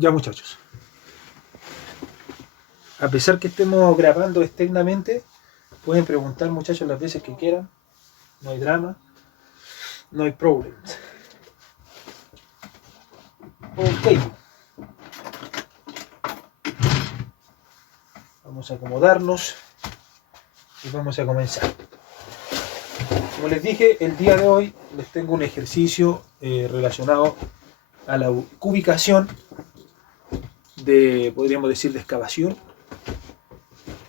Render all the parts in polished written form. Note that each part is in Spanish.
Ya muchachos, a pesar que estemos grabando externamente, pueden preguntar muchachos las veces que quieran, no hay drama, no hay problemas. Ok, vamos a acomodarnos y vamos a comenzar. Como les dije, el día de hoy les tengo un ejercicio relacionado a la ubicación de, podríamos decir, de excavación,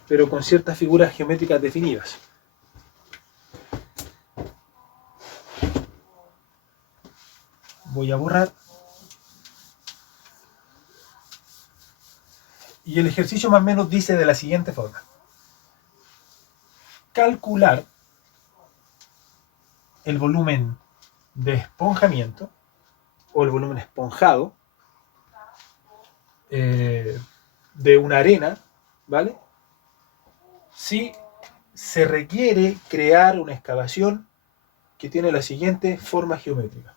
pero con ciertas figuras geométricas definidas. Voy a borrar. Y el ejercicio más o menos dice de la siguiente forma. Calcular el volumen de esponjamiento o el volumen esponjado de una arena, ¿vale? Si se requiere crear una excavación que tiene la siguiente forma geométrica.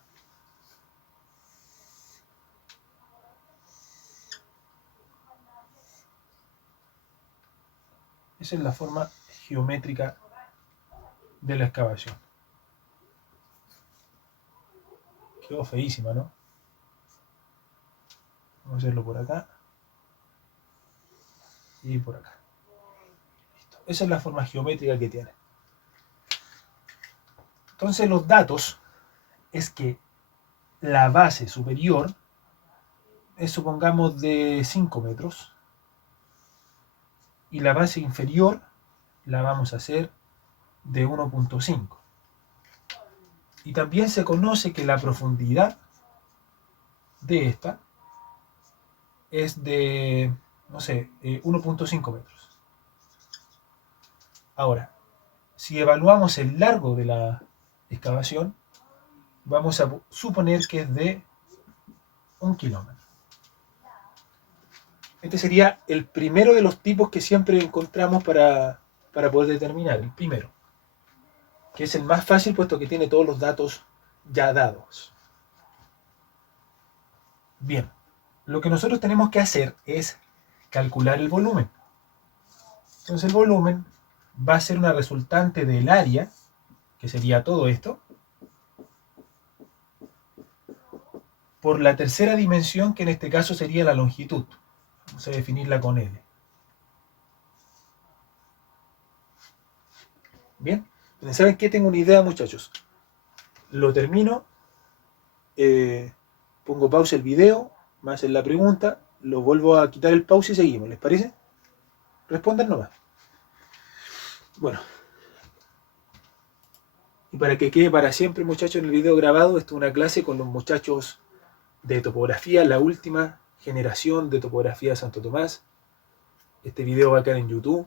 Esa es la forma geométrica de la excavación. Quedó feísima, ¿no? Vamos a hacerlo por acá y por acá. Listo. Esa es la forma geométrica que tiene. Entonces los datos es que la base superior es, supongamos, de 5 metros y la base inferior la vamos a hacer de 1.5. Y también se conoce que la profundidad de esta es de, no sé, 1.5 metros. Ahora, si evaluamos el largo de la excavación, vamos a suponer que es de 1 kilómetro. Este sería el primero de los tipos que siempre encontramos para poder determinar, el primero, que es el más fácil puesto que tiene todos los datos ya dados. Bien, lo que nosotros tenemos que hacer es calcular el volumen. Entonces el volumen va a ser una resultante del área, que sería todo esto, por la tercera dimensión, que en este caso sería la longitud. Vamos a definirla con L. Bien, ¿saben qué? Tengo una idea, muchachos. Lo termino, pongo pausa el video, me hacen la pregunta, lo vuelvo a quitar el pause y seguimos, ¿les parece? Respondan nomás. Bueno, y para que quede para siempre, muchachos, en el video grabado, esto es una clase con los muchachos de topografía, la última generación de topografía de Santo Tomás. Este video va a quedar en YouTube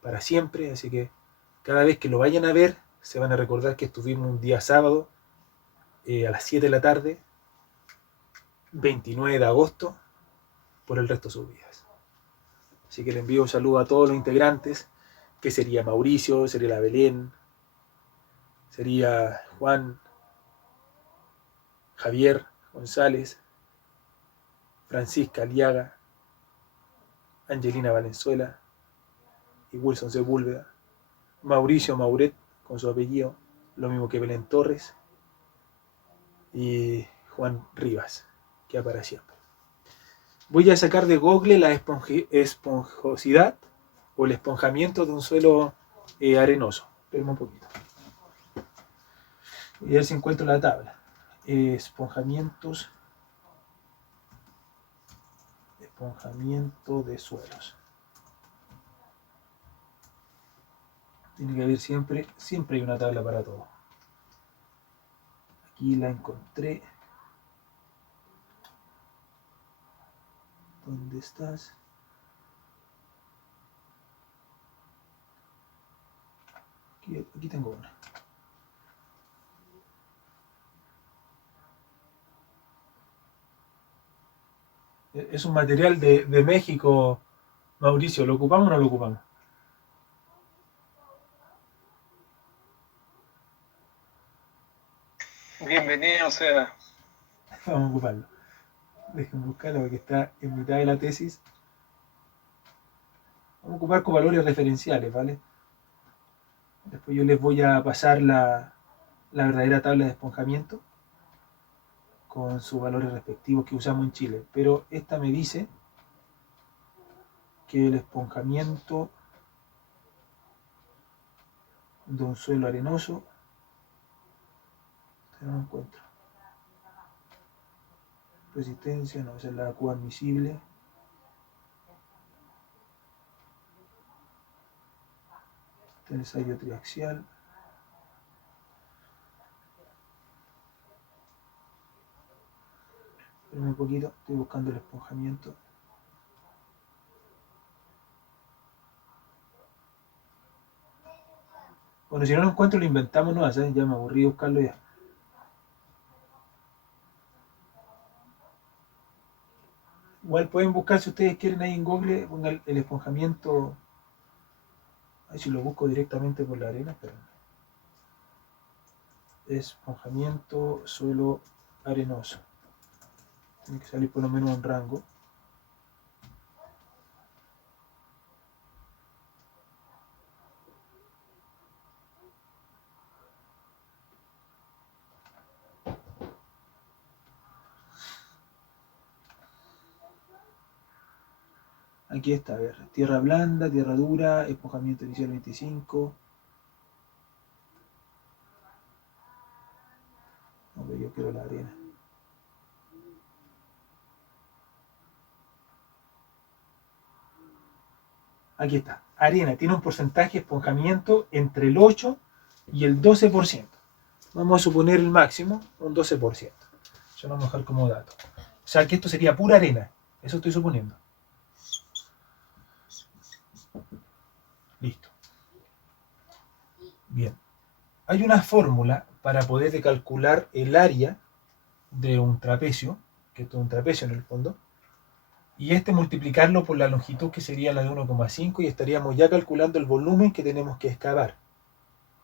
para siempre, así que cada vez que lo vayan a ver, se van a recordar que estuvimos un día sábado a las 7 de la tarde, 29 de agosto, por el resto de sus vidas. Así que le envío un saludo a todos los integrantes, que sería Mauricio, sería la Belén, sería Juan, Javier González, Francisca Aliaga, Angelina Valenzuela y Wilson Sepúlveda, Mauricio Mauret con su apellido, lo mismo que Belén Torres y Juan Rivas, que para siempre. Voy a sacar de Google la esponjosidad o el esponjamiento de un suelo arenoso. Esperen un poquito. Voy a ver si encuentro la tabla. Esponjamiento de suelos. Tiene que haber siempre hay una tabla para todo. Aquí la encontré. ¿Dónde estás? Aquí tengo una. Es un material de México, Mauricio. ¿Lo ocupamos o no lo ocupamos? Bienvenido sea. Vamos a ocuparlo. Dejen buscarlo porque está en mitad de la tesis. Vamos a ocupar con valores referenciales, ¿vale? Después yo les voy a pasar la verdadera tabla de esponjamiento con sus valores respectivos que usamos en Chile. Pero esta me dice que el esponjamiento de un suelo arenoso, no encuentro. Resistencia, no, esa es la Q admisible. Este ensayo triaxial. Espérame un poquito, estoy buscando el esponjamiento. Bueno, si no lo encuentro, lo inventamos, no, ¿sabes? Ya me aburrí de buscarlo ya. Igual pueden buscar si ustedes quieren ahí en Google, pongan el esponjamiento. A ver si lo busco directamente por la arena, pero esponjamiento suelo arenoso. Tiene que salir por lo menos un rango. Aquí está, a ver, tierra blanda, tierra dura, esponjamiento inicial 25. No, pero yo quiero la arena. Aquí está, arena, tiene un porcentaje de esponjamiento entre el 8 y el 12%. Vamos a suponer el máximo, un 12%. Eso lo vamos a dejar como dato. O sea que esto sería pura arena, eso estoy suponiendo. Listo. Bien. Hay una fórmula para poder calcular el área de un trapecio, que esto es un trapecio en el fondo, y multiplicarlo por la longitud que sería la de 1,5 y estaríamos ya calculando el volumen que tenemos que excavar,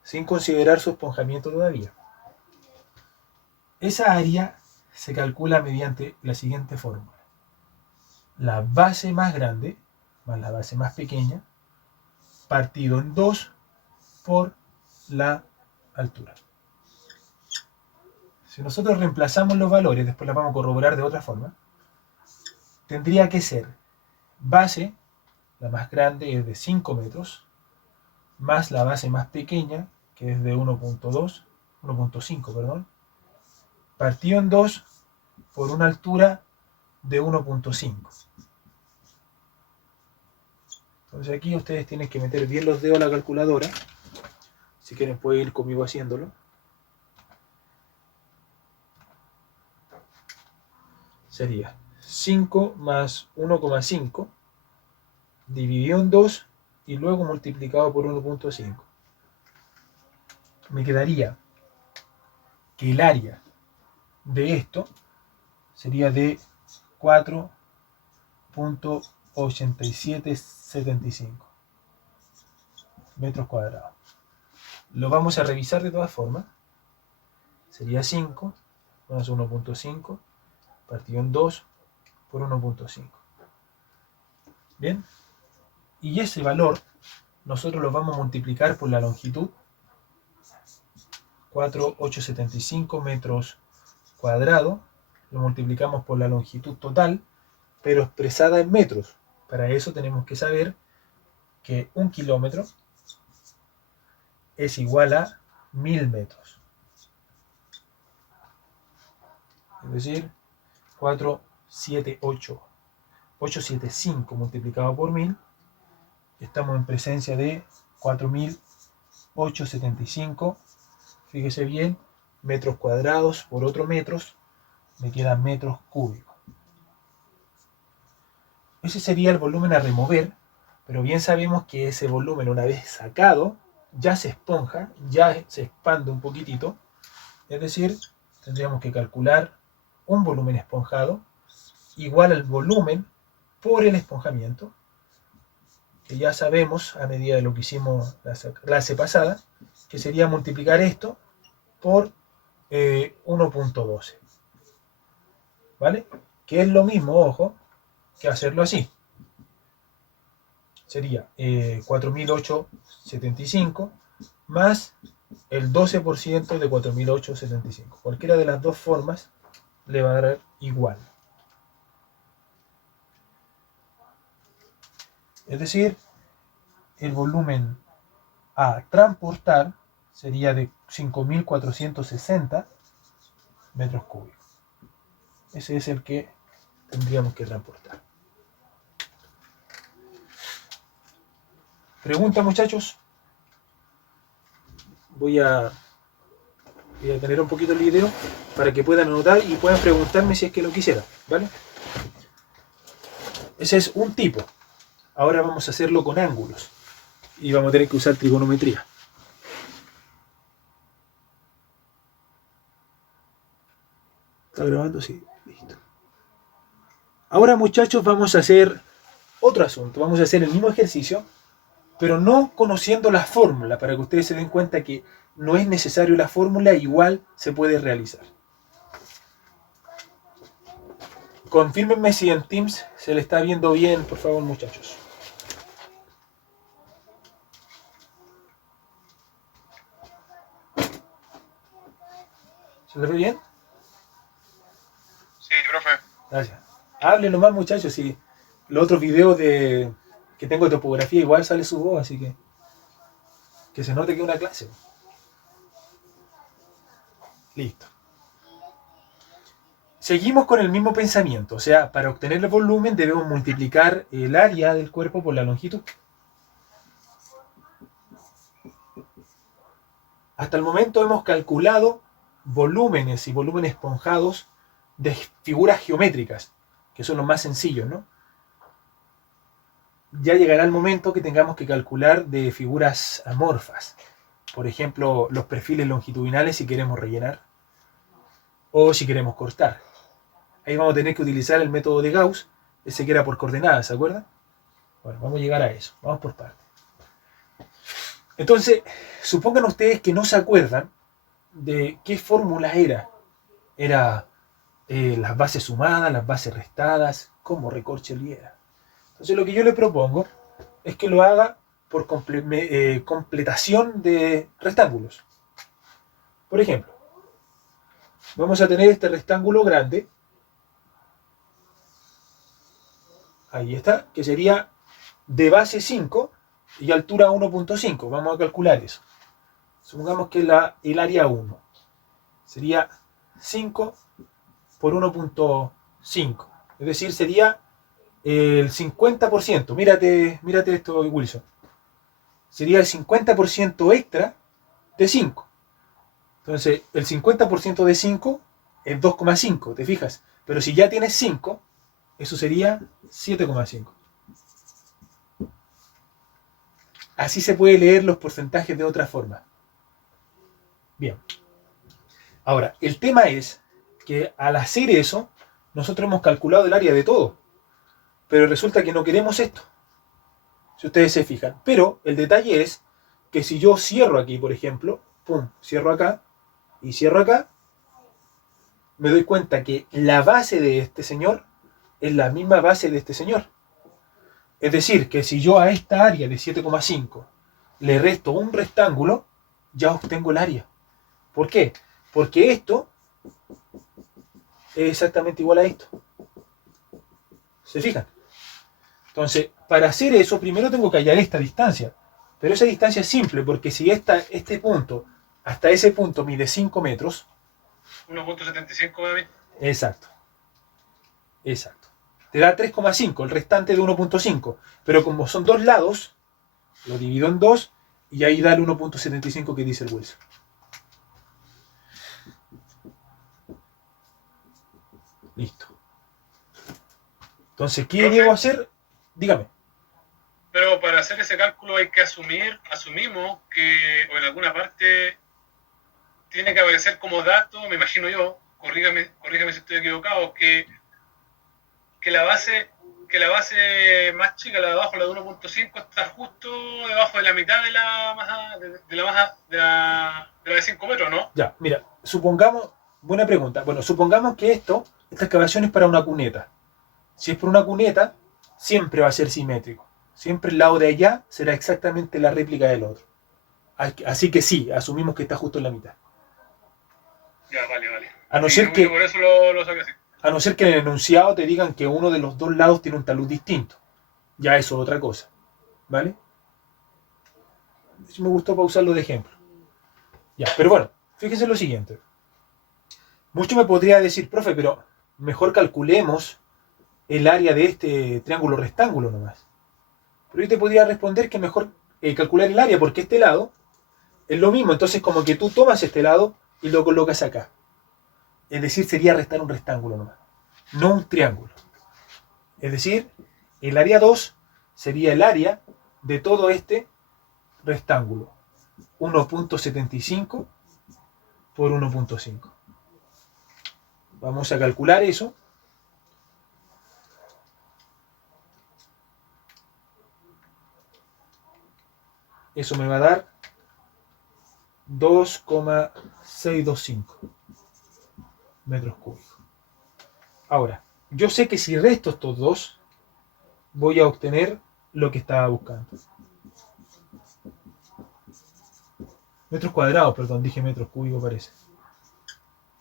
sin considerar su esponjamiento todavía. Esa área se calcula mediante la siguiente fórmula. La base más grande más la base más pequeña partido en 2 por la altura. Si nosotros reemplazamos los valores, después la vamos a corroborar de otra forma, tendría que ser base, la más grande es de 5 metros, más la base más pequeña, que es de 1.5, perdón, partido en 2 por una altura de 1.5. Entonces aquí ustedes tienen que meter bien los dedos a la calculadora. Si quieren pueden ir conmigo haciéndolo. Sería 5 más 1,5 dividido en 2 y luego multiplicado por 1.5. Me quedaría que el área de esto sería de 4.8775 metros cuadrados. Lo vamos a revisar de todas formas. Sería 5 más 1.5 partido en 2 por 1.5. Bien. Y ese valor nosotros lo vamos a multiplicar por la longitud, 4.875 metros cuadrados, lo multiplicamos por la longitud total, pero expresada en metros. Para eso tenemos que saber que 1 kilómetro es igual a 1000 metros. Es decir, 875 multiplicado por 1000, estamos en presencia de 4875, fíjese bien, metros cuadrados por otro metros, me quedan metros cúbicos. Ese sería el volumen a remover, pero bien sabemos que ese volumen, una vez sacado, ya se esponja, ya se expande un poquitito, es decir, tendríamos que calcular un volumen esponjado igual al volumen por el esponjamiento, que ya sabemos a medida de lo que hicimos la clase pasada, que sería multiplicar esto por 1.12. ¿Vale? que es lo mismo, ojo, que hacerlo así. Sería 4.875 más el 12% de 4.875. Cualquiera de las dos formas le va a dar igual. Es decir, el volumen a transportar sería de 5.460 metros cúbicos. Ese es el que tendríamos que transportar. Pregunta, muchachos. Voy a tener un poquito el video para que puedan anotar y puedan preguntarme si es que lo quisieran, ¿vale? Ese es un tipo. Ahora vamos a hacerlo con ángulos y vamos a tener que usar trigonometría. ¿Está grabando? Sí, listo. Ahora, muchachos, vamos a hacer otro asunto. Vamos a hacer el mismo ejercicio, pero no conociendo la fórmula, para que ustedes se den cuenta que no es necesario la fórmula, igual se puede realizar. Confírmenme si en Teams se le está viendo bien, por favor, muchachos. ¿Se le ve bien? Sí, profe. Gracias. Hablen nomás, muchachos, y los otros videos que tengo de topografía igual sale su voz, así que se note que es una clase. Listo. Seguimos con el mismo pensamiento, o sea, para obtener el volumen debemos multiplicar el área del cuerpo por la longitud. Hasta el momento hemos calculado volúmenes y volúmenes esponjados de figuras geométricas, que son los más sencillos, ¿no? Ya llegará el momento que tengamos que calcular de figuras amorfas. Por ejemplo, los perfiles longitudinales si queremos rellenar o si queremos cortar. Ahí vamos a tener que utilizar el método de Gauss, ese que era por coordenadas, ¿se acuerdan? Bueno, vamos a llegar a eso, vamos por partes. Entonces, supongan ustedes que no se acuerdan de qué fórmula era. Era las bases sumadas, las bases restadas, cómo recorche el era. Entonces, lo que yo le propongo es que lo haga por completación de rectángulos. Por ejemplo, vamos a tener este rectángulo grande. Ahí está, que sería de base 5 y altura 1.5. Vamos a calcular eso. Supongamos que el área 1 sería 5 por 1.5. Es decir, sería el 50%. Mírate esto, Wilson. Sería el 50% extra de 5. Entonces, el 50% de 5 es 2,5, ¿te fijas? Pero si ya tienes 5, eso sería 7,5. Así se puede leer los porcentajes de otra forma. Bien. Ahora, el tema es que al hacer eso, nosotros hemos calculado el área de todo. Pero resulta que no queremos esto. Si ustedes se fijan. Pero el detalle es que si yo cierro aquí, por ejemplo, pum, cierro acá y cierro acá, me doy cuenta que la base de este señor es la misma base de este señor. Es decir, que si yo a esta área de 7,5 le resto un rectángulo, ya obtengo el área. ¿Por qué? Porque esto es exactamente igual a esto. ¿Se fijan? Entonces, para hacer eso, primero tengo que hallar esta distancia. Pero esa distancia es simple, porque si este punto hasta ese punto mide 5 metros. 1.75, David. Exacto. Exacto. Te da 3,5, el restante de 1.5. Pero como son dos lados, lo divido en 2 y ahí da el 1.75 que dice el Wilson. Listo. Entonces, ¿qué debo hacer? Dígame. Pero para hacer ese cálculo hay que asumimos que, o en alguna parte, tiene que aparecer como dato, me imagino yo, corrígame si estoy equivocado, que la base más chica, la de abajo, la de 1.5, está justo debajo de la mitad de la masa de 5 metros, ¿no? Ya, mira, supongamos, buena pregunta. Bueno, supongamos que esta excavación es para una cuneta. Si es para una cuneta, siempre va a ser simétrico. Siempre el lado de allá será exactamente la réplica del otro. Así que sí, asumimos que está justo en la mitad. Ya, vale, vale. A no Sí, ser que, por eso lo saqué así. a no ser que en el enunciado te digan que uno de los dos lados tiene un talud distinto. Ya eso es otra cosa. ¿Vale? Me gustó para usarlo de ejemplo. Ya, pero bueno, fíjense lo siguiente. Mucho me podría decir, profe, pero mejor calculemos el área de este triángulo rectángulo nomás. Pero yo te podría responder que mejor calcular el área porque este lado es lo mismo. Entonces como que tú tomas este lado y lo colocas acá. Es decir, sería restar un rectángulo nomás, no un triángulo. Es decir, el área 2 sería el área de todo este rectángulo. 1.75 por 1.5. Vamos a calcular eso. Eso me va a dar 2,625 metros cúbicos. Ahora, yo sé que si resto estos dos, voy a obtener lo que estaba buscando. Metros cuadrados, perdón, dije metros cúbicos parece.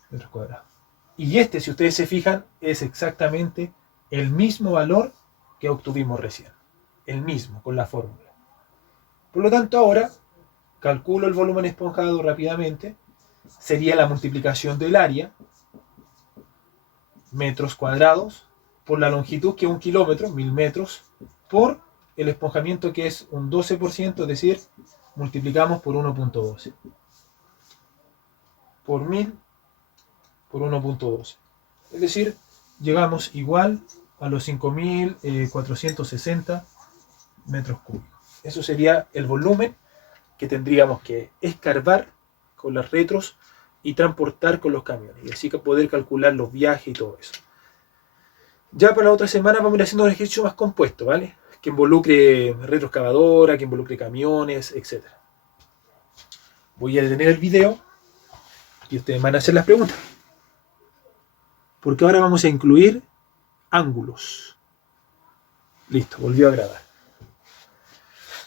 Metros cuadrados. Y este, si ustedes se fijan, es exactamente el mismo valor que obtuvimos recién. El mismo, con la fórmula. Por lo tanto, ahora calculo el volumen esponjado rápidamente. Sería la multiplicación del área, metros cuadrados, por la longitud, que es 1 kilómetro, 1000 metros, por el esponjamiento, que es un 12%, es decir, multiplicamos por 1.12. Por 1000 por 1.12. Es decir, llegamos igual a los 5460 metros cúbicos. Eso sería el volumen que tendríamos que escarbar con las retros y transportar con los camiones. Y así que poder calcular los viajes y todo eso. Ya para la otra semana vamos a ir haciendo un ejercicio más compuesto, ¿vale? Que involucre retroexcavadora, que involucre camiones, etc. Voy a detener el video y ustedes van a hacer las preguntas. Porque ahora vamos a incluir ángulos. Listo, volvió a grabar.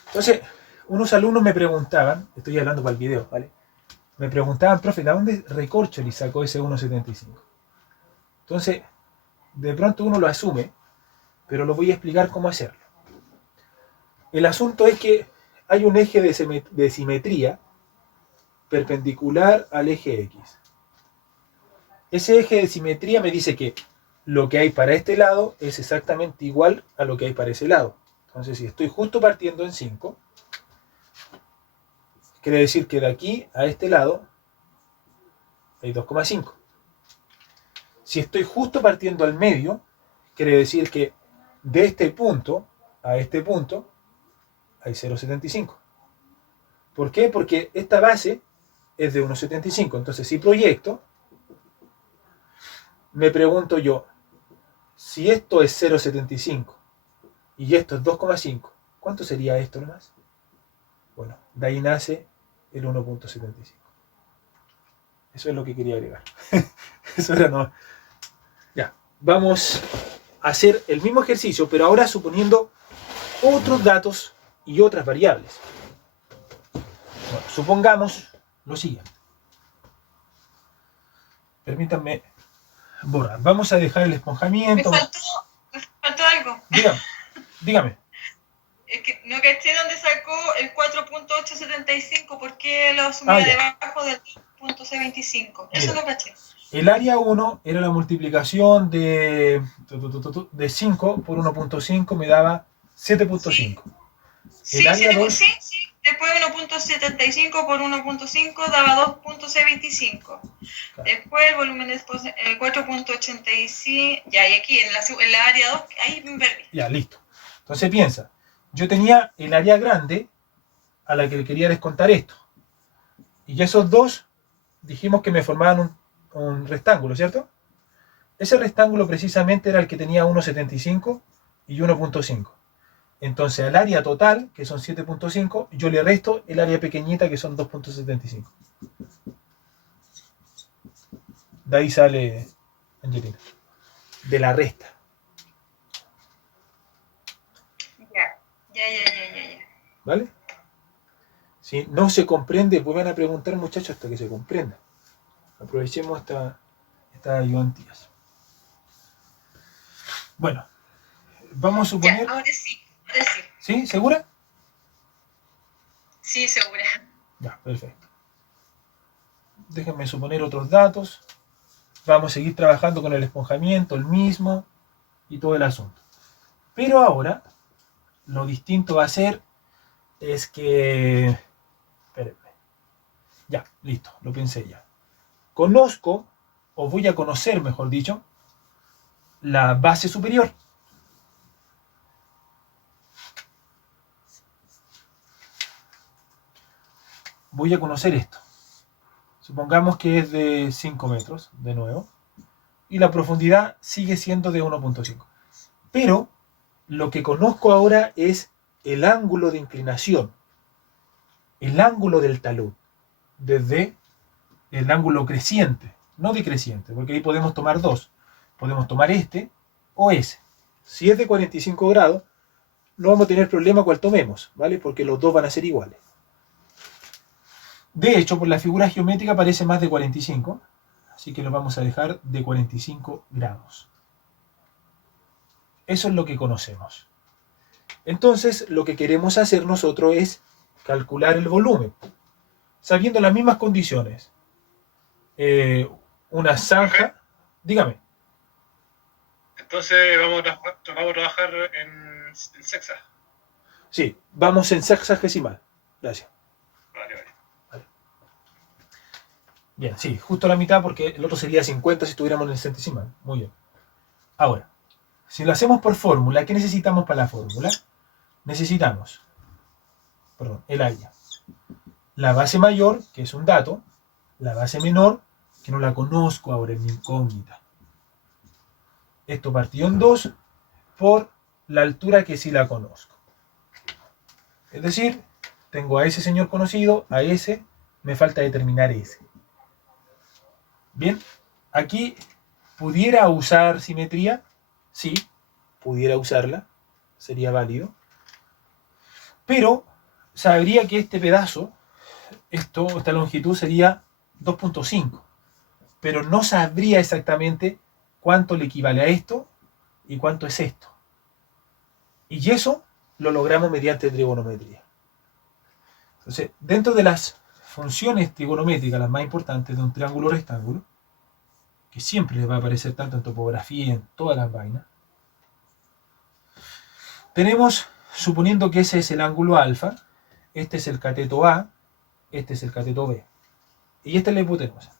Entonces, unos alumnos me preguntaban, estoy hablando para el video, ¿vale? Me preguntaban, profe, ¿de dónde Recorcholis sacó ese 1.75? Entonces, de pronto uno lo asume, pero lo voy a explicar cómo hacerlo. El asunto es que hay un eje de simetría perpendicular al eje X. Ese eje de simetría me dice que lo que hay para este lado es exactamente igual a lo que hay para ese lado. Entonces, si estoy justo partiendo en 5, quiere decir que de aquí a este lado hay 2,5. Si estoy justo partiendo al medio, quiere decir que de este punto a este punto hay 0,75. ¿Por qué? Porque esta base es de 1,75. Entonces, si proyecto, me pregunto yo, si esto es 0,75 y esto es 2,5, ¿cuánto sería esto nomás? Bueno, de ahí nace el 1.75. Eso es lo que quería agregar. Eso era no. Ya, vamos a hacer el mismo ejercicio, pero ahora suponiendo otros datos y otras variables. Bueno, supongamos lo siguiente. Permítanme borrar. Vamos a dejar el esponjamiento. Me faltó algo. Dígame. Es que no caché dónde sacó el 4.875, ¿por qué lo asumía debajo del 2.C25? Eso no caché. El área 1 era la multiplicación de 5 por 1.5, me daba 7.5. Sí, sí. Después 1.75 por 1.5 daba 2.C25. Claro. Después el volumen de 4.85. Ya, y aquí en la área 2, ahí me perdí. Ya, listo. Entonces piensa, yo tenía el área grande a la que le quería descontar esto. Y ya esos dos dijimos que me formaban un rectángulo, ¿cierto? Ese rectángulo precisamente era el que tenía 1.75 y 1.5. Entonces al área total, que son 7.5, yo le resto el área pequeñita, que son 2.75. De ahí sale, Angelina, de la resta. Ya. ¿Vale? Si no se comprende, pues van a preguntar, muchachos, hasta que se comprenda. Aprovechemos estas ayudantías. Bueno, vamos a suponer... Ya, ahora sí. ¿Sí? ¿Segura? Sí, segura. Ya, perfecto. Déjenme suponer otros datos. Vamos a seguir trabajando con el esponjamiento, el mismo y todo el asunto. Pero ahora, lo distinto va a ser, es que... Espérenme. Ya, listo, lo pensé ya. Conozco, o voy a conocer, mejor dicho, la base superior. Voy a conocer esto. Supongamos que es de 5 metros, de nuevo, y la profundidad sigue siendo de 1.5. Pero lo que conozco ahora es el ángulo de inclinación, el ángulo del talud, desde el ángulo creciente, no decreciente, porque ahí podemos tomar dos. Podemos tomar este o ese. Si es de 45 grados, no vamos a tener problema cuál tomemos, ¿vale? Porque los dos van a ser iguales. De hecho, por la figura geométrica parece más de 45, así que lo vamos a dejar de 45 grados. Eso es lo que conocemos. Entonces, lo que queremos hacer nosotros es calcular el volumen, sabiendo las mismas condiciones. Una zanja... Dígame. Entonces vamos a trabajar en sexa. Sí, vamos en sexagesimal. Gracias. Vale. Bien, sí, justo la mitad porque el otro sería 50 si estuviéramos en el centesimal. Muy bien. Ahora, si lo hacemos por fórmula, ¿qué necesitamos para la fórmula? Necesitamos, el área. La base mayor, que es un dato. La base menor, que no la conozco ahora, es mi incógnita. Esto partido en 2 por la altura que sí la conozco. Es decir, tengo a ese señor conocido, a ese, me falta determinar ese. Bien, aquí pudiera usar simetría, sí, pudiera usarla, sería válido. Pero sabría que este pedazo, esta longitud sería 2.5. Pero no sabría exactamente cuánto le equivale a esto y cuánto es esto. Y eso lo logramos mediante trigonometría. Entonces, dentro de las funciones trigonométricas, las más importantes de un triángulo rectángulo, que siempre les va a aparecer tanto en topografía y en todas las vainas, tenemos, suponiendo que ese es el ángulo alfa, este es el cateto A, este es el cateto B, y esta es la hipotenusa.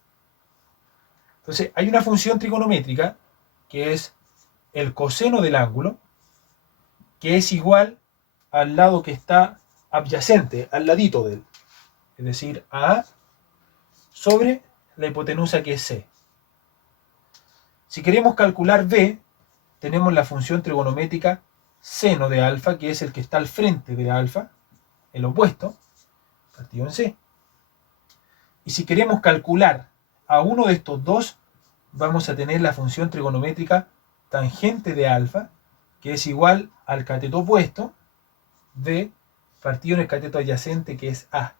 Entonces, hay una función trigonométrica que es el coseno del ángulo, que es igual al lado que está adyacente, al ladito de él. Es decir, A sobre la hipotenusa que es C. Si queremos calcular B, tenemos la función trigonométrica seno de alfa, que es el que está al frente de alfa, el opuesto, partido en C. Y si queremos calcular a uno de estos dos, vamos a tener la función trigonométrica tangente de alfa, que es igual al cateto opuesto de partido en el cateto adyacente, que es A.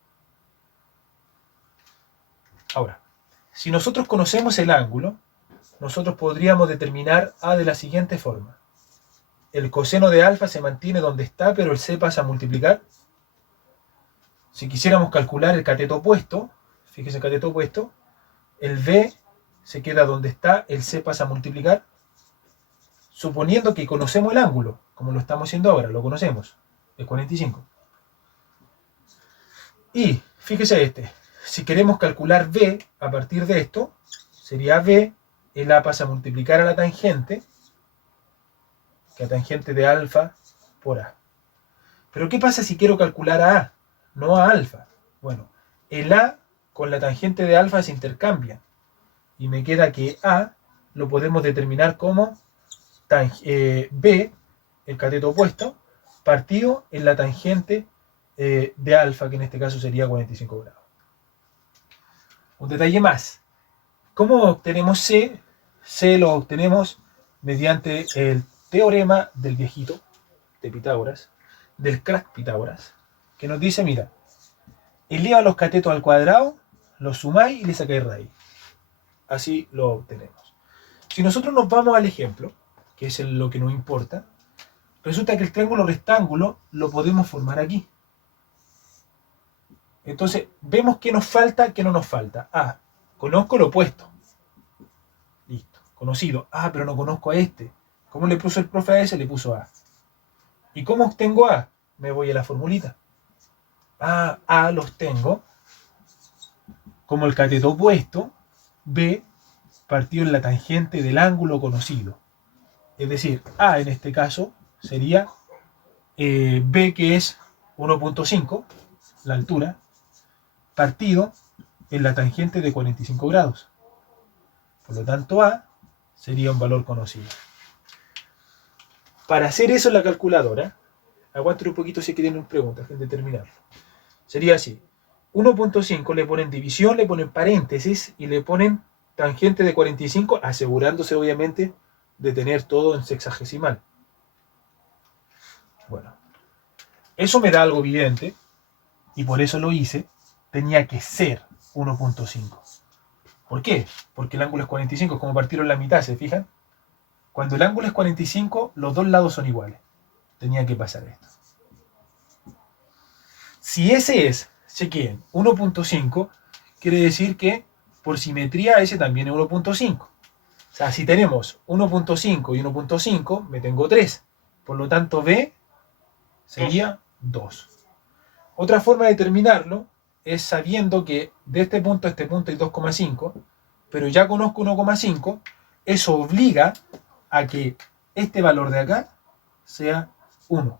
Ahora, si nosotros conocemos el ángulo, nosotros podríamos determinar A de la siguiente forma. El coseno de alfa se mantiene donde está, pero el C pasa a multiplicar. Si quisiéramos calcular el cateto opuesto, fíjese el cateto opuesto, el B se queda donde está, el C pasa a multiplicar, suponiendo que conocemos el ángulo, como lo estamos haciendo ahora, lo conocemos, es 45. Y fíjese si queremos calcular B a partir de esto, sería B, el A pasa a multiplicar a la tangente, que la tangente de alfa por A. Pero ¿qué pasa si quiero calcular a A, no a alfa? Bueno, el A con la tangente de alfa se intercambian. Y me queda que A lo podemos determinar como B, el cateto opuesto, partido en la tangente de alfa, que en este caso sería 45 grados. Un detalle más. ¿Cómo obtenemos C? C lo obtenemos mediante el teorema del viejito de Pitágoras, del crack Pitágoras, que nos dice, mira, eleva los catetos al cuadrado, los sumáis y le sacáis raíz. Así lo obtenemos. Si nosotros nos vamos al ejemplo, que es lo que nos importa, resulta que el triángulo rectángulo lo podemos formar aquí. Entonces, vemos qué nos falta, qué no nos falta. Ah, conozco lo opuesto. Listo, conocido. Ah, pero no conozco a este. ¿Cómo le puso el profe a ese? Le puso A. ¿Y cómo obtengo A? Me voy a la formulita. Ah, A los tengo como el cateto opuesto, B partido en la tangente del ángulo conocido. Es decir, A en este caso sería B, que es 1.5, la altura, partido en la tangente de 45 grados. Por lo tanto, A sería un valor conocido. Para hacer eso en la calculadora, aguanten un poquito si quieren preguntas, antes de terminarlo. Sería así. 1.5 le ponen división, le ponen paréntesis y le ponen tangente de 45, asegurándose obviamente de tener todo en sexagesimal. Bueno, eso me da algo evidente y por eso lo hice. Tenía que ser 1.5. ¿Por qué? Porque el ángulo es 45, es como partirlo en la mitad, ¿se fijan? Cuando el ángulo es 45, los dos lados son iguales. Tenía que pasar esto. Si ese es, chequen, 1.5, quiere decir que por simetría ese también es 1.5. O sea, si tenemos 1.5 y 1.5, me tengo 3. Por lo tanto, B sería 2. Otra forma de determinarlo es sabiendo que de este punto a este punto hay 2,5, pero ya conozco 1,5, eso obliga a que este valor de acá sea 1.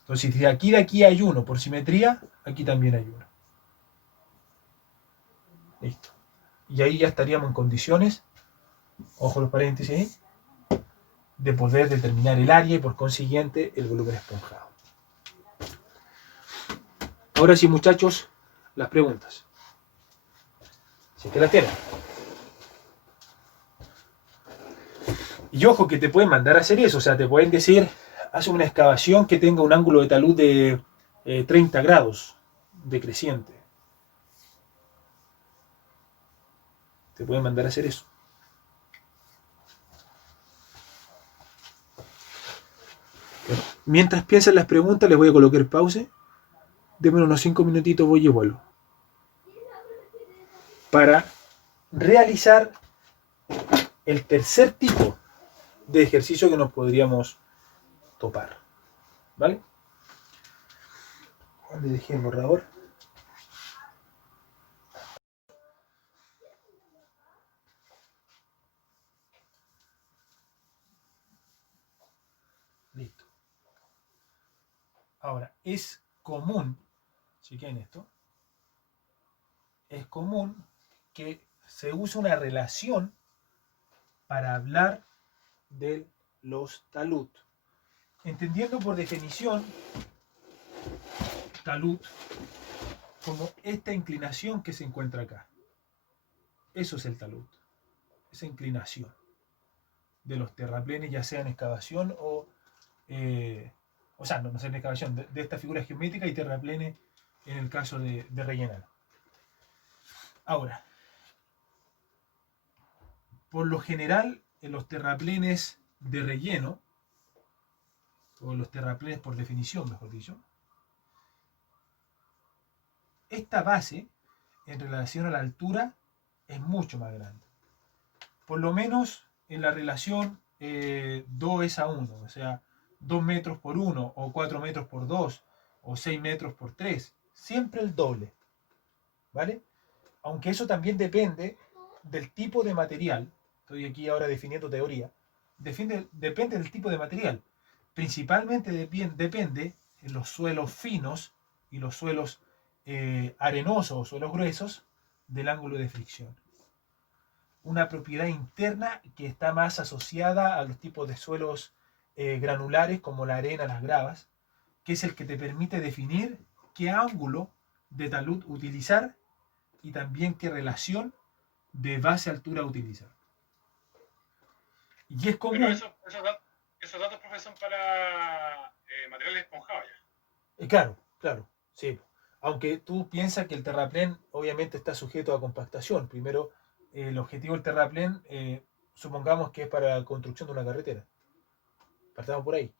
Entonces, si de aquí hay 1 por simetría, aquí también hay 1. Listo. Y ahí ya estaríamos en condiciones, ojo los paréntesis ahí, de poder determinar el área y por consiguiente el volumen esponjado. Ahora sí, muchachos, las preguntas. Si es que las tienen. Y ojo que te pueden mandar a hacer eso, o sea, te pueden decir, haz una excavación que tenga un ángulo de talud de 30 grados decreciente. Te pueden mandar a hacer eso. Bueno, mientras piensan las preguntas, les voy a colocar pause. Denme unos 5 minutitos, voy y vuelvo. Para realizar el tercer tipo de ejercicio que nos podríamos topar. ¿Vale? ¿Dónde dejé el borrador? Listo. Ahora, es común, si quieren esto, es común que se use una relación para hablar de los talud. Entendiendo por definición talud como esta inclinación que se encuentra acá. Eso es el talud, esa inclinación de los terraplenes, ya sea en excavación o sea, no sé en excavación, de esta figura geométrica y terraplenes en el caso de rellenar. Ahora, por lo general, en los terraplenes de relleno, o los terraplenes por definición, mejor dicho, esta base, en relación a la altura, es mucho más grande. Por lo menos en la relación 2 es a 1, o sea, 2 metros por 1, o 4 metros por 2, o 6 metros por 3, siempre el doble, ¿vale? Aunque eso también depende del tipo de material. Estoy aquí ahora definiendo teoría. Depende del tipo de material. Principalmente depende en los suelos finos y los suelos arenosos o suelos gruesos del ángulo de fricción. Una propiedad interna que está más asociada a los tipos de suelos granulares como la arena, las gravas, que es el que te permite definir qué ángulo de talud utilizar y también qué relación de base altura a utilizar. Y es común... Pero esos datos, profe, son para materiales esponjados ya. Claro, claro, sí. Aunque tú piensas que el terraplén obviamente está sujeto a compactación. Primero, el objetivo del terraplén, supongamos que es para la construcción de una carretera. Partamos por ahí.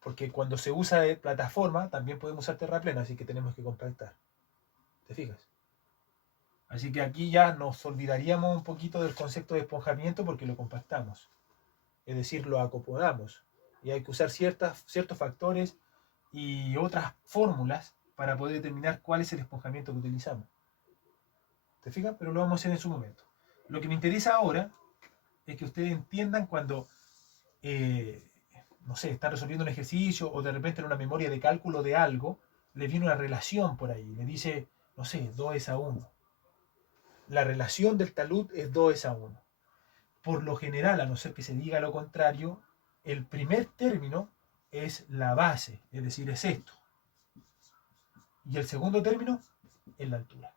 Porque cuando se usa de plataforma, también podemos usar terraplén, así que tenemos que compactar. ¿Te fijas? Así que aquí ya nos olvidaríamos un poquito del concepto de esponjamiento porque lo compactamos. Es decir, lo acomodamos. Y hay que usar ciertos factores y otras fórmulas para poder determinar cuál es el esponjamiento que utilizamos. ¿Te fijas? Pero lo vamos a hacer en su momento. Lo que me interesa ahora es que ustedes entiendan cuando, no sé, están resolviendo un ejercicio o de repente en una memoria de cálculo de algo, le viene una relación por ahí. Le dice, no sé, 2:1. La relación del talud es 2:1. Por lo general, a no ser que se diga lo contrario, el primer término es la base, es decir, es esto. Y el segundo término es la altura.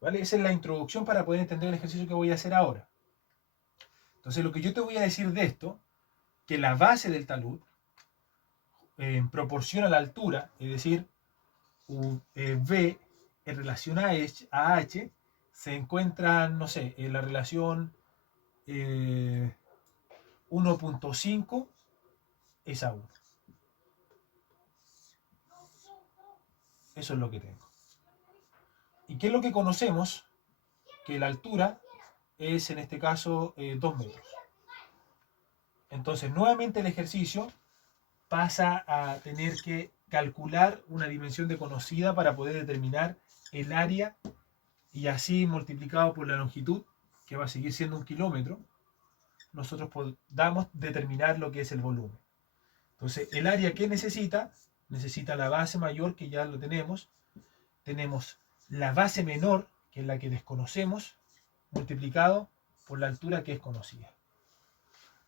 ¿Vale? Esa es la introducción para poder entender el ejercicio que voy a hacer ahora. Entonces, lo que yo te voy a decir de esto, que la base del talud, en proporción a la altura, es decir, V en relación a H, se encuentran, no sé, en la relación 1.5 es a 1. Eso es lo que tengo. ¿Y qué es lo que conocemos? Que la altura es en este caso 2 metros. Entonces, nuevamente el ejercicio pasa a tener que calcular una dimensión desconocida para poder determinar el área y así multiplicado por la longitud, que va a seguir siendo 1 kilómetro, nosotros podamos determinar lo que es el volumen. Entonces, el área que necesita la base mayor, que ya lo tenemos. Tenemos la base menor, que es la que desconocemos, multiplicado por la altura que es conocida.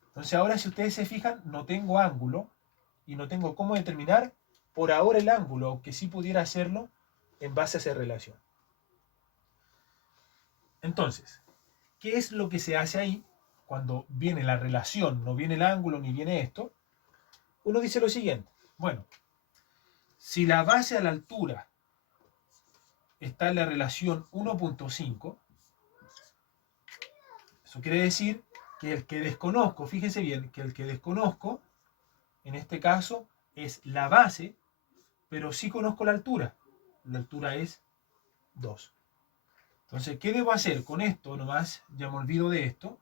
Entonces, ahora si ustedes se fijan, no tengo ángulo y no tengo cómo determinar por ahora el ángulo, aunque sí pudiera hacerlo en base a esa relación. Entonces, ¿qué es lo que se hace ahí cuando viene la relación, no viene el ángulo ni viene esto? Uno dice lo siguiente: bueno, si la base a la altura está en la relación 1.5, eso quiere decir que el que desconozco, fíjense bien, que el que desconozco, en este caso, es la base, pero sí conozco la altura. La altura es 2. Entonces, ¿qué debo hacer con esto? Nomás, ya me olvido de esto.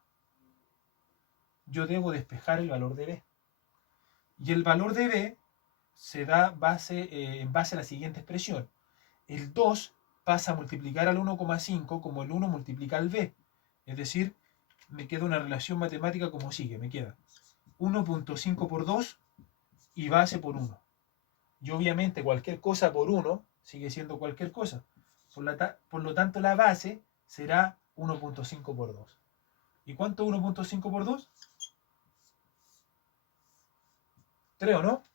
Yo debo despejar el valor de B. Y el valor de B se da en base a la siguiente expresión. El 2 pasa a multiplicar al 1,5 como el 1 multiplica al B. Es decir, me queda una relación matemática como sigue. Me queda 1.5 por 2 y base por 1. Y obviamente cualquier cosa por 1 sigue siendo cualquier cosa. Por lo tanto, la base será 1.5 por 2. ¿Y cuánto es 1.5 por 2? 3, ¿o no?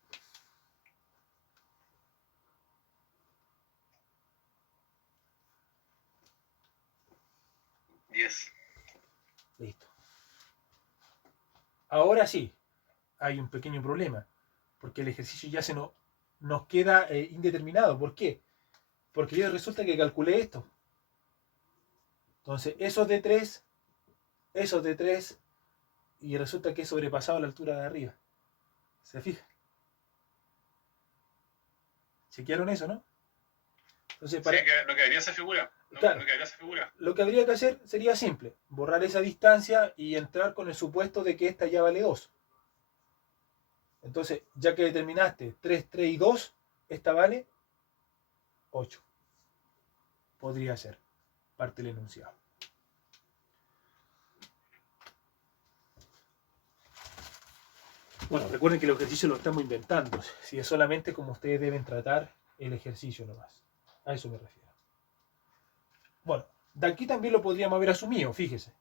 Yes. Listo. Ahora sí, hay un pequeño problema, porque el ejercicio ya nos queda indeterminado. ¿Por qué? Porque yo resulta que calculé esto. Entonces, esos de 3, y resulta que he sobrepasado la altura de arriba. ¿Se fijan? ¿Chequearon eso, no? Entonces, Sí, que no quedaría esa figura. Claro. No quedaría esa figura. Lo que habría que hacer sería simple: borrar esa distancia y entrar con el supuesto de que esta ya vale 2. Entonces, ya que determinaste 3, 3 y 2, esta vale 8. Podría ser parte del enunciado. Bueno, recuerden que el ejercicio lo estamos inventando. Si es solamente como ustedes deben tratar el ejercicio nomás. A eso me refiero. Bueno, de aquí también lo podríamos haber asumido, fíjese.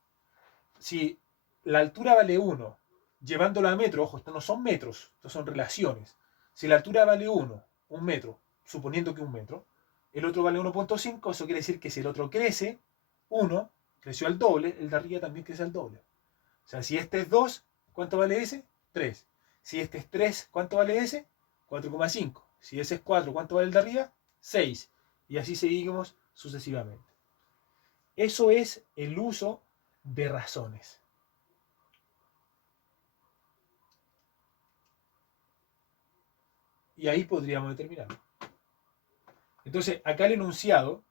Si la altura vale 1, llevándola a metro, ojo, estos no son metros, estos son relaciones. Si la altura vale 1, 1 metro, suponiendo que 1 metro, el otro vale 1.5, eso quiere decir que si el otro crece 1, creció al doble, el de arriba también crece al doble. O sea, si este es 2, ¿cuánto vale ese? 3. Si este es 3, ¿cuánto vale ese? 4,5. Si ese es 4, ¿cuánto vale el de arriba? 6. Y así seguimos sucesivamente. Eso es el uso de razones. Y ahí podríamos determinarlo. Entonces, acá el enunciado,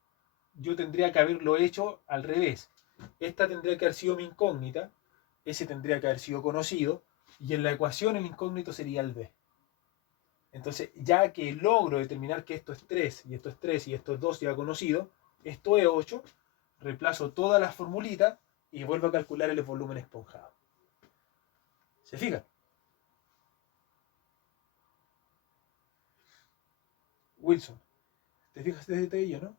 yo tendría que haberlo hecho al revés. Esta tendría que haber sido mi incógnita, ese tendría que haber sido conocido, y en la ecuación el incógnito sería el b. Entonces, ya que logro determinar que esto es 3, y esto es 3, y esto es 2 ya conocido, esto es 8, reemplazo todas las formulitas y vuelvo a calcular el volumen esponjado. ¿Se fijan? Wilson, ¿te fijas este detalle, no?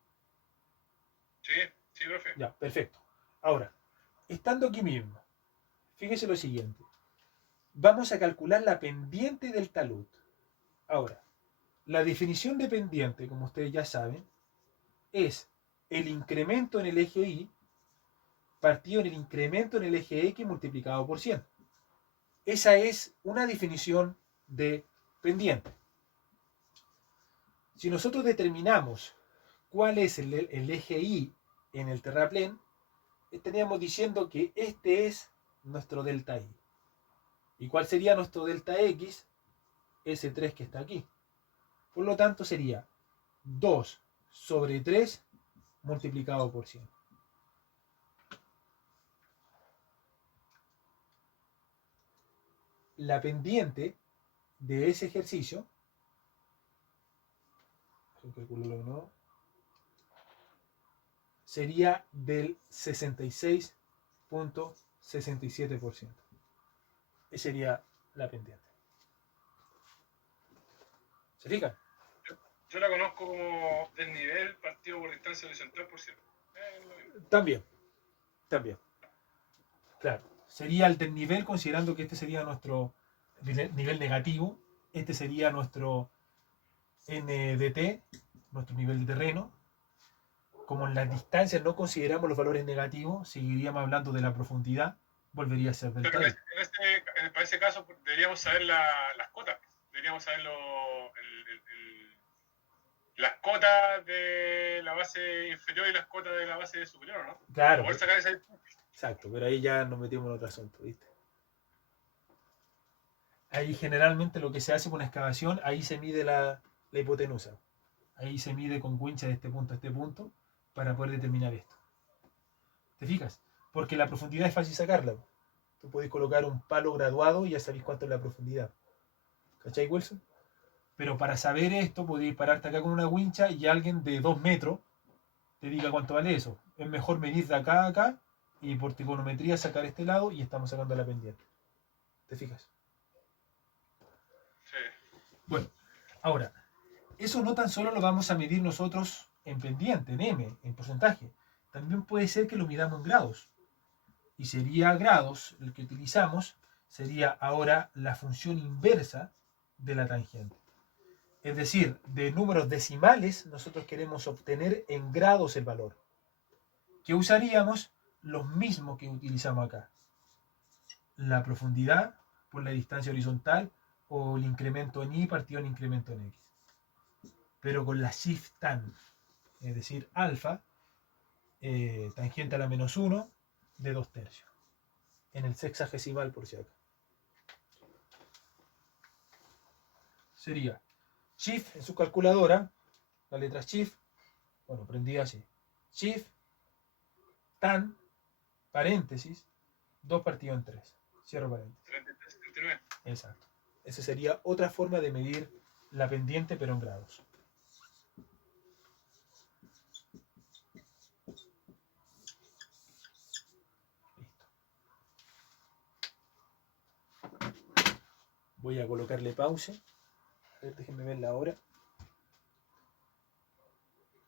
Sí, sí, profe. Ya, perfecto. Ahora, estando aquí mismo, fíjese lo siguiente. Vamos a calcular la pendiente del talud. Ahora, la definición de pendiente, como ustedes ya saben, es el incremento en el eje Y partido en el incremento en el eje X multiplicado por 100. Esa es una definición de pendiente. Si nosotros determinamos cuál es el eje Y en el terraplén, estaríamos diciendo que este es nuestro delta Y. ¿Y cuál sería nuestro delta X? Ese 3 que está aquí. Por lo tanto sería 2 sobre 3 multiplicado por 100. La pendiente de ese ejercicio, ¿no?, sería del 66.67%. Esa sería la pendiente. ¿Se fijan? Yo la conozco como desnivel partido por distancia horizontal por 100. También. Claro. Sería el desnivel, considerando que este sería nuestro nivel negativo. Este sería nuestro NDT, nuestro nivel de terreno. Como en las distancias no consideramos los valores negativos, seguiríamos hablando de la profundidad, volvería a ser delta Pero E. para ese caso deberíamos saber las cotas. Deberíamos saber las cotas de la base inferior y las cotas de la base superior, ¿no? Claro. Poder sacar esa... Exacto, pero ahí ya nos metimos en otro asunto, ¿viste? Ahí generalmente lo que se hace con una excavación, ahí se mide la hipotenusa. Ahí se mide con wincha de este punto a este punto para poder determinar esto. ¿Te fijas? Porque la profundidad es fácil sacarla. Tú puedes colocar un palo graduado y ya sabéis cuánto es la profundidad. ¿Cachai, Wilson? Pero para saber esto, podéis pararte acá con una wincha y alguien de 2 metros te diga cuánto vale eso. Es mejor medir de acá a acá y por trigonometría sacar este lado y estamos sacando la pendiente. ¿Te fijas? Sí. Bueno, ahora, eso no tan solo lo vamos a medir nosotros en pendiente, en M, en porcentaje. También puede ser que lo midamos en grados. Y sería grados, el que utilizamos, sería ahora la función inversa de la tangente. Es decir, de números decimales nosotros queremos obtener en grados el valor. Que usaríamos los mismos que utilizamos acá. La profundidad por la distancia horizontal o el incremento en Y partido en incremento en X. Pero con la shift tan, es decir, alfa, tangente a la menos 1 de 2 tercios. En el sexagesimal por si acá. Sería shift en su calculadora, la letra shift, bueno, prendida así. Shift, tan, paréntesis, 2 partido en 3. Cierro paréntesis. 39. Exacto. Esa sería otra forma de medir la pendiente, pero en grados. Listo. Voy a colocarle pausa. A ver, déjenme ver la hora.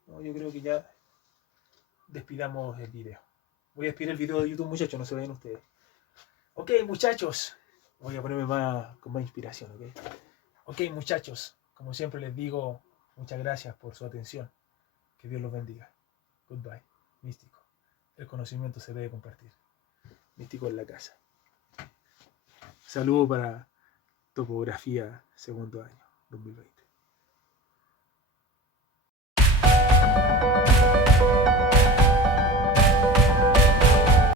No, yo creo que ya despidamos el video. Voy a despedir el video de YouTube, muchachos, no se vayan ustedes. Ok, muchachos. Voy a ponerme con más inspiración, ¿ok? Ok, muchachos. Como siempre les digo, muchas gracias por su atención. Que Dios los bendiga. Goodbye. Místico. El conocimiento se debe compartir. Místico en la casa. Saludo para topografía segundo año, 2020.